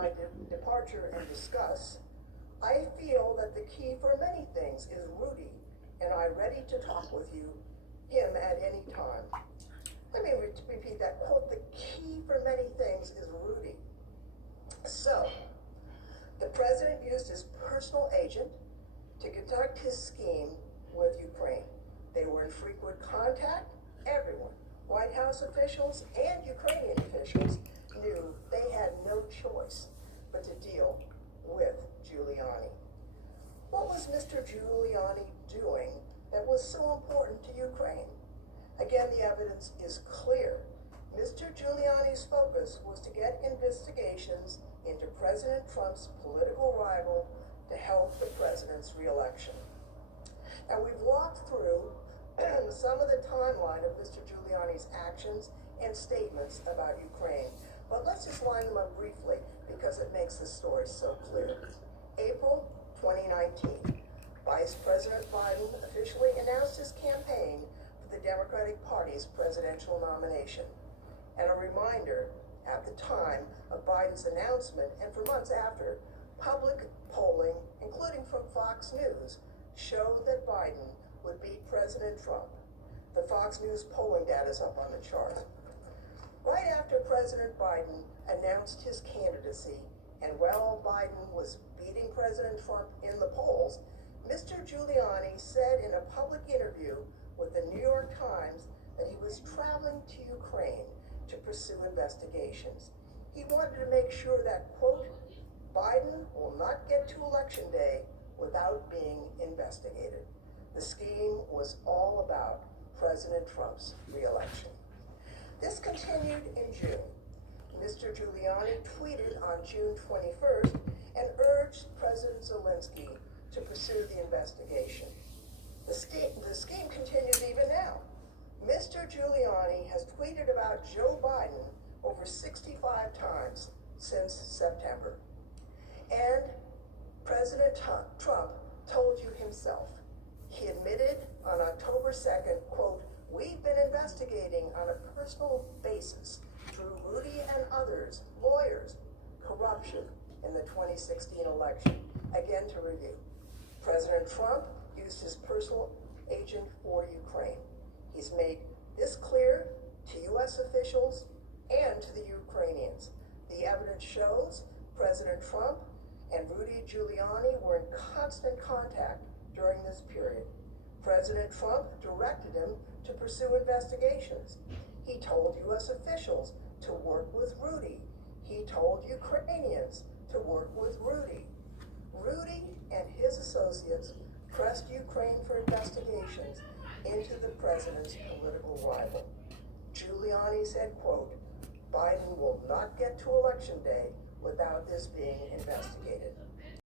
my departure and discuss, I feel that the key for many things is Rudy, and I'm ready to talk with him at any time. Let me repeat that quote. The key for many things is Rudy. So, the president used his personal agent to conduct his scheme with Ukraine. They were in frequent contact. Everyone, White House officials and Ukrainian officials, knew they had no choice but to deal with Giuliani. What was Mr. Giuliani doing that was so important to Ukraine? Again, the evidence is clear. Mr. Giuliani's focus was to get investigations into President Trump's political rival to help the president's reelection. Now, we've walked through some of the timeline of Mr. Giuliani's actions and statements about Ukraine, but let's just line them up briefly because it makes the story so clear. April 2019, Vice President Biden officially announced his campaign for the Democratic Party's presidential nomination. And a reminder, at the time of Biden's announcement and for months after, public polling, including from Fox News, showed that Biden would beat President Trump. The Fox News polling data is up on the chart. Right after President Biden announced his candidacy, and while Biden was beating President Trump in the polls, Mr. Giuliani said in a public interview with the New York Times that he was traveling to Ukraine to pursue investigations. He wanted to make sure that, quote, Biden will not get to Election Day without being investigated. The scheme was all about President Trump's reelection. This continued in June. Mr. Giuliani tweeted on June 21st and urged President Zelensky to pursue the investigation. The scheme continues even now. Mr. Giuliani has tweeted about Joe Biden over 65 times since September. And President Trump told you himself. He admitted on October 2nd, quote, we've been investigating on a personal basis through Rudy and others, lawyers, corruption in the 2016 election. Again, to review, President Trump used his personal agent for Ukraine. He's made this clear to U.S. officials and to the Ukrainians. The evidence shows President Trump and Rudy Giuliani were in constant contact during this period. President Trump directed him to pursue investigations. He told U.S. officials to work with Rudy. He told Ukrainians to work with Rudy. Rudy and his associates pressed Ukraine for investigations into the president's political rival. Giuliani said, quote, Biden will not get to Election Day without this being investigated.